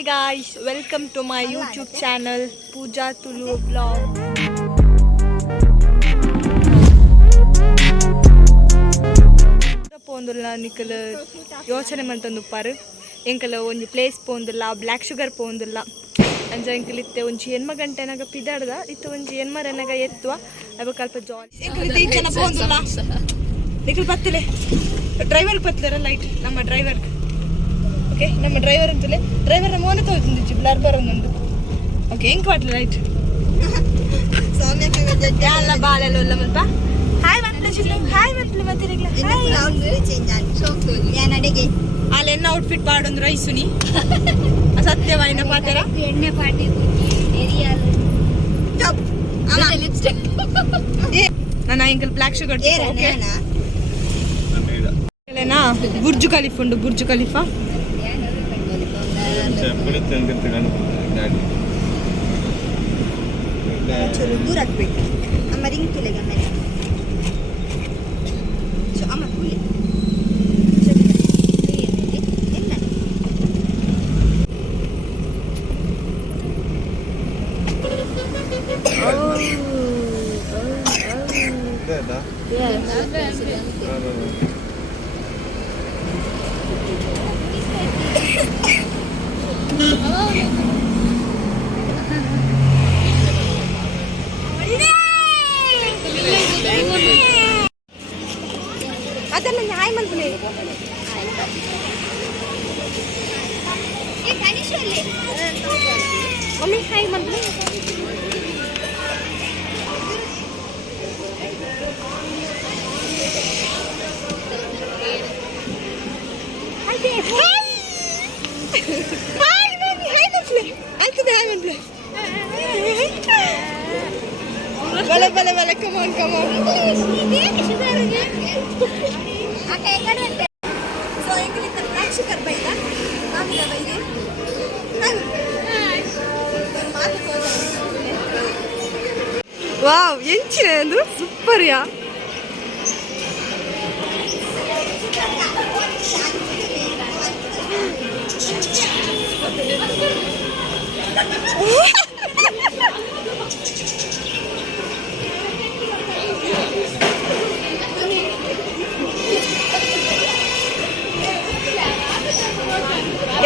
Hi guys, welcome to my YouTube channel Pooja Tulu vlog. ಪೋಂದುಲ್ಲ ನಿಕಲ್ ಯೋಚನೆ ಮಂತಂದು ಪಾರು ಎಂಕಲ ಒಂಜಿ place ಪೋಂದುಲ್ಲ black sugar ಪೋಂದುಲ್ಲ ಅಂಜ ಎಂಕಲ್ ಇತ್ತೆ ಒಂಜಿ ಎನ್ಮ ಗಂಟೆನಾಗ ಪಿದಾಡ್ದ ಇತ್ತು ಒಂಜಿ ಎನ್ಮರೆನಾಗ ಎತ್ತುವ ಅವ ಕಲ್ಪ ಜಾಲಿ ಎಂಕಲ್ ಇತ್ತೆ ಈಚನ ಪೋಂದುಲ್ಲ ನಿಕಲ್ ಪತ್ತಲೆ ಡ್ರೈವರ್ ಪತ್ತಲೆರ ಲೈಟ್ ನಮ್ಮ ಡ್ರೈವರ್ ಓಕೆ ನಮ್ಮ ಡ್ರೈವರ್ ಅಂತಲೇ ಡ್ರೈವರ್ನ ಮೋನೆ ತೋಜುಂದಿಜ್ಜಿ ಬ್ಲರ್ ಬರೋಂದು ಓಕೆ ಎಂಕ್ ಪಾಟ್ಲೆ ಲೈಟ್ ಎಲ್ಲ ಬಾಲೆಲ್ಲ ಉಲ್ಲ ಮಲ್ಪ ಹಾಯ್ ಮತ್ಲೆ ಚಿಲ್ಲು ಹಾಯ್ ಮತ್ಲೆ ಮತ್ತಿರಗ್ಲ ಅಲ್ಲ ಎನ್ನ ಔಟ್ಫಿಟ್ ಪಾಡೊಂದು ರೈಸುನಿ ಸತ್ಯವಾಯಿನ ಪಾತರ ಎಣ್ಣೆ ಪಾಟಿ ನನ್ನ ಎಂಕಲ್ ಬ್ಲ್ಯಾಕ್ ಶುಗರ್ ಓಕೆನಾ ಬುರ್ಜ್ ಖಲೀಫಾ ಉಂಡು ಬುರ್ಜ್ ಖಲೀಫಾ ದೂರ ಹಾಕ್ಬೇಕು ಅಮ್ಮ ರಿಂಗ್ ತುಲೆಗ ಮೇಲೆ ಅಮ್ಮ ತುಲೆ ಅದನ್ನ hi monthly mummy hi monthly ಬಲೆ ಬಲೆ ಬಲೆ ಕಮಾನ್ ಕಮಾನ್ ಸೊ ಎಂಕಲಿತ್ತ ಬ್ಲ್ಯಾಕ್ ಶುಗರ್ ಬೈದ ನಾಮಿದ ಬೈದೆ ವಾವ್ ಎಂಚಿನ ಅಂದ್ರು ಸೂಪರ್ ಯಾ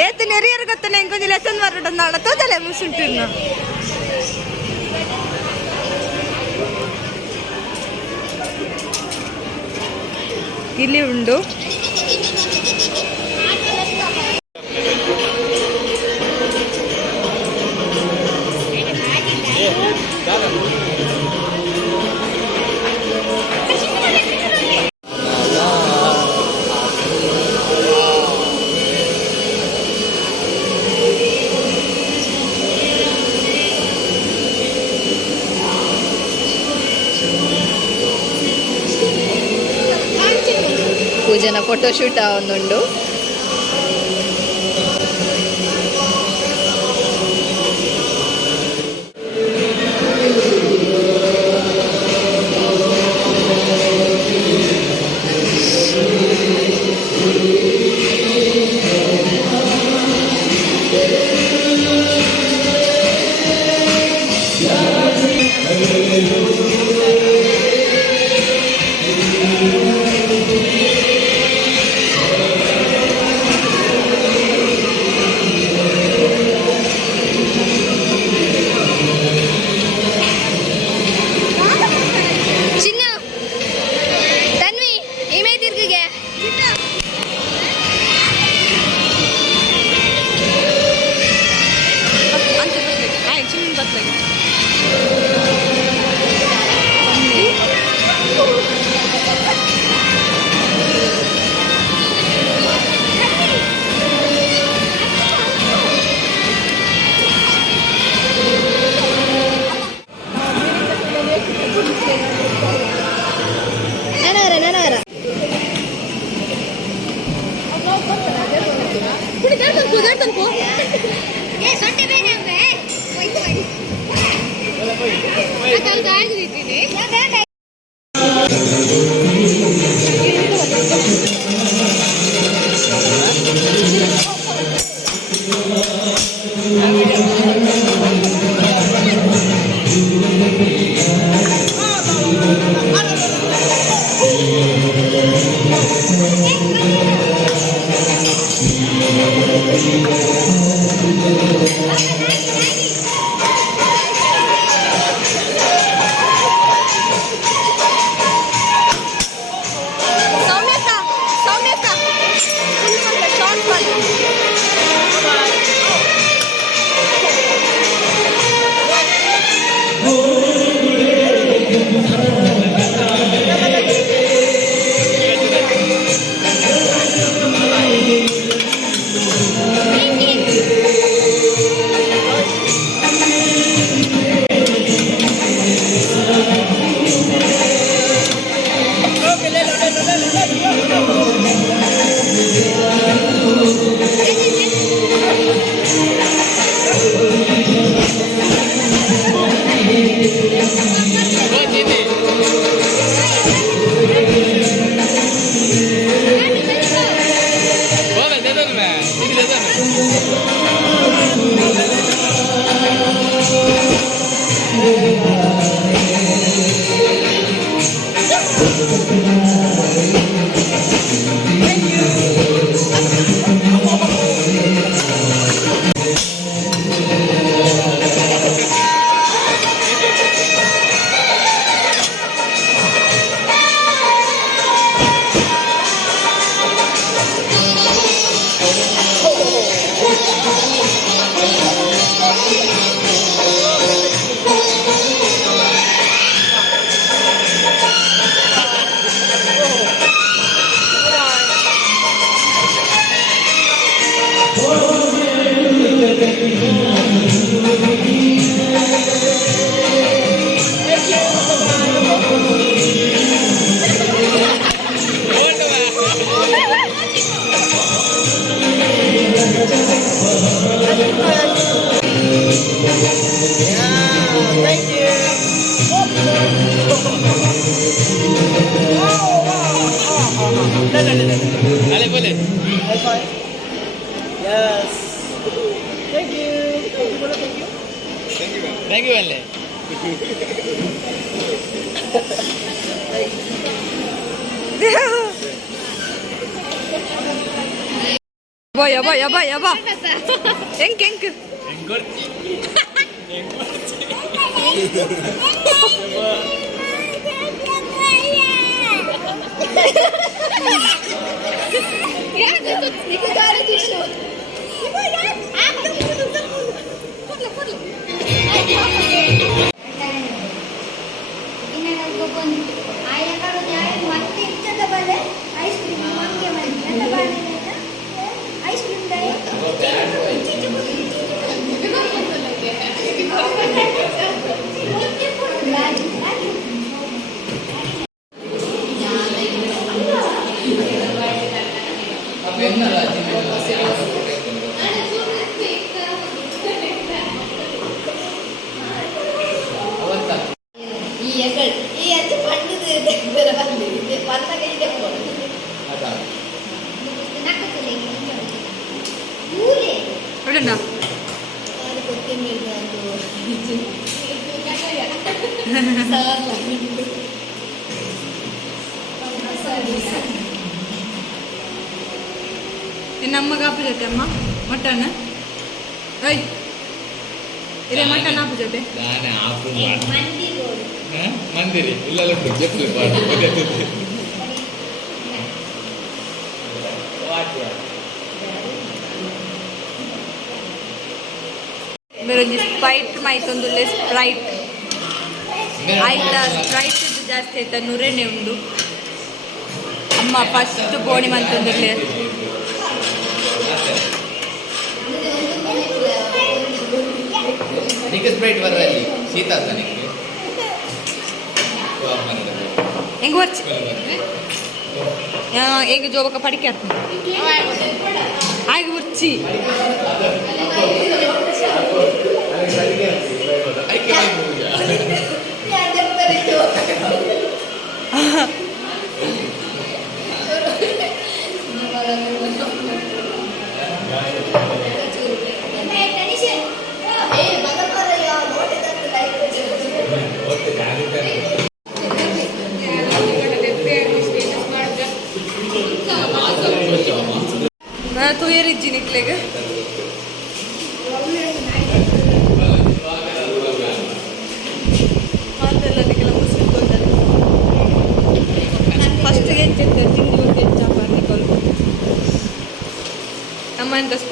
ಏತು ನೆರಿಯರು ಗೊತ್ತನೆ ಇಂಕೊಂದು ಲೆಸನ್ ಬರಡೊಂದಾಳ ತೋದಲೆ ಮುಸುಂಟಿರ್ನ ಇಲ್ಲಿ ಉಂಡು ಪೂಜನ photoshoot ಒಂದುಂಡು Allez, boleh. High five. Yes. Thank you. Thank you. Thank you, Alle. Yaba. Enk. Engorci. Ya, itu dari tisu. Ibu ya, aku dulu. Perlu. Ini aku pun ayah kalau nyari mati itu ada balik ice cream mangga mana ada balik ada ice cream daya. Udah ini amma apa jadi amma? Mutton? Hei, ini mutton apa jadi? Dana apa? Mandi bol. Mandiri. Ilala kerja pula pada tu. मेरे Sprite माइतोंदुल्ले Sprite आइता Sprite ಇದು ಜಾಸ್ತಿ ಆಯ್ತಾ ನೂರೇನೆ ಉಂಡು ಅಮ್ಮ first ಬೋಣಿ ಮಂತೊಂದುಲ್ಲೆ ನಿಕ್ಕೆ Sprite ಬರಲಿ ಶೀತ ಅಂತ ನಿಕ್ಕೆ ಹೆಂಗ್ ವರ್ಚ್ ಹೆಂಗ್ ಜೋಬಕ ಪಡಿಕೆ ಆಡ್ತು ಆಗ ವರ್ಚಿ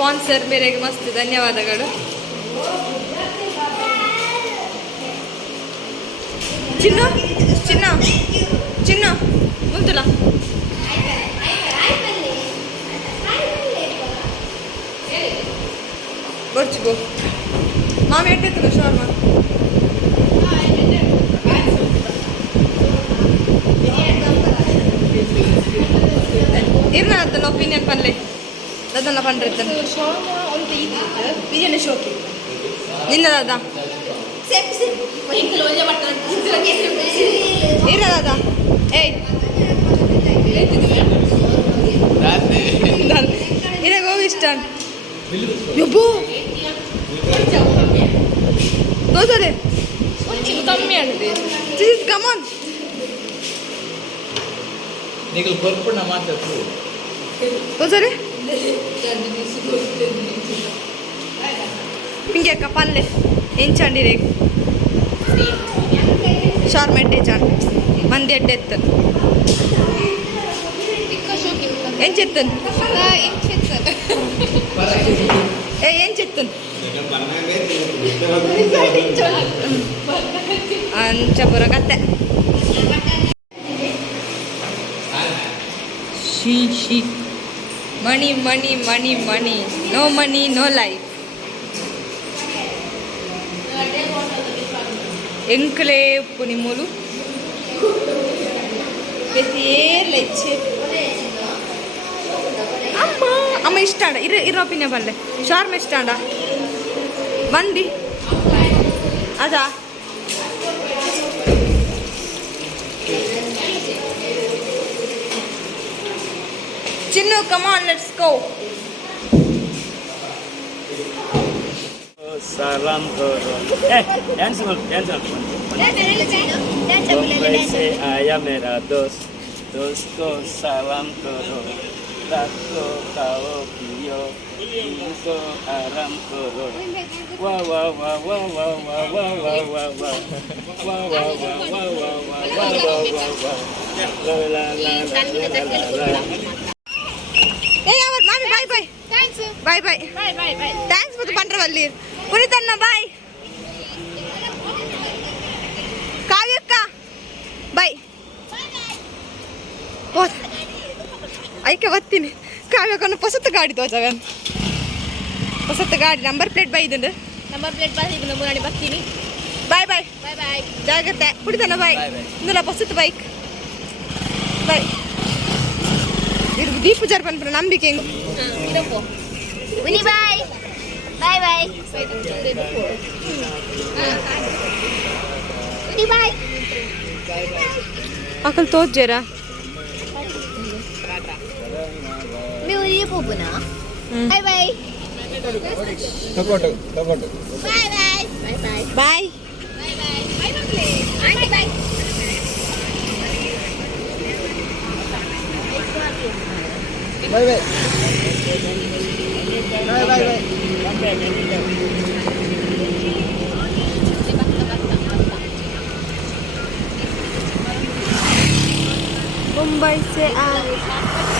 ಸ್ಪಾನ್ಸರ್ ಮೇರೆಗೆ ಮಸ್ತ್ ಧನ್ಯವಾದಗಳು. ಚಿನ್ನು ಚಿನ್ನ ಚಿನ್ನ ಮುಂತುಲ ಬರ್ಚು ಮಾಮ ಎಟ್ಟಿತ್ತು ಶಾರ್ಮಾ ಇರ್ನ ಅದನ್ನ ಒಪಿನಿಯನ್ ಪನ್ಲೆ ಅದನ್ನ ಪಂಡ್ರಿದ್ದನು ನಿನ್ನ ದಾದ ಇರ ದಾದ ಏಯ್ ಇರ ಗೋವಿ ಇಷ್ಟ ಯಬ್ಬೋ ತೋಸರೆ ಕಮ್ಮಿ ಆಗಿದೆ ಕಮಾನ್ నీకు కొరుపున్న మాట చెప్పు ತೋಸರೆ ಹಿಂಗೆ ಪಲ್ಲೆ ಎಂಚಂಡಿ ರೇಗ್ ಶಾರ್ಮ ಎಡ್ಡೆ ಚಾಂಡ್ ಮಂದಿ ಎಡ್ಡೆ ಎತ್ತನ್ ಎಂಚೆತ್ತನ್ ಏ ಎಂಚೆತ್ತನ್ ಅಂಚ ಪುರ ಕತ್ತೆ ಶಿ money money money money no money no life ಎಂಕಲೇ ಉಪ್ಪು ನಿಮ್ಮೂಲು ಅಮ್ಮ ಅಮ್ಮ ಇಷ್ಟ ಅಂಡ ಇರೋ ಒಪಿನಿಯನ್ ಬಲ್ಲೆ ಶಾರ್ಮ ಇಷ್ಟ ಅಂಡ ಬಂದಿ ಅದಾ ಚಿನ್ನು come on let's go salam koro dance se aya mera dos ko salam koro rakko kao kiyo ko aram koro wa wa wa wa wa wa wa wa wa wa wa wa wa wa wa wa la la la la ಏ hour ಮಾಮಿ ಬಾಯ್ bye thanks bye bye bye bye bye thanks ಮುತ್ತು ಪಂಡ್ರವಲ್ಲಿ ಪುರಿತನ್ನ ಬಾಯ್ ಕಾವ್ಯಕ್ಕ ಬಾಯ್ ಓ ಐಕೆ ಒತ್ತೀನಿ ಕಾವ್ಯಕ್ಕನ್ನು ಹೊಸತ್ತು ಗಾಡಿ ತೋಜಾಗ ಹೊಸತ್ತು ಗಾಡಿ number plate ಬಾಯ್ ಇದಂಡು number plate ಬಾಯ್ ಇದನ್ನು ಮುನ್ನಾಡಿ ಬರ್ತೀನಿ ಬಾಯ್ bye bye ಬಾಯ್ ಜಾಗ್ರತೆ ಪುರಿತನ್ನ ಬಾಯ್ ಇಂದುಲ ಹೊಸತ್ತು bike ಬಾಯ್ ಇದು ದೀಪ ಜರ್ಪನ್ ನಂಬಿಕೆ ಉನಿ ಬಾಯ್ bye ಬಾಯ್ ಉನಿ ಬಾಯ್ ಅಕಲ್ ತೋಜ್ಜೇರಾ ನೀವು ಉನಿ ಪೋಪುನಾ ಬಾಯ್ ಬಾಯ್ ತಗೊಟ್ಟು bye bye bye bye bye bye bye aunty bye bye bye bye bye bye Mumbai से आ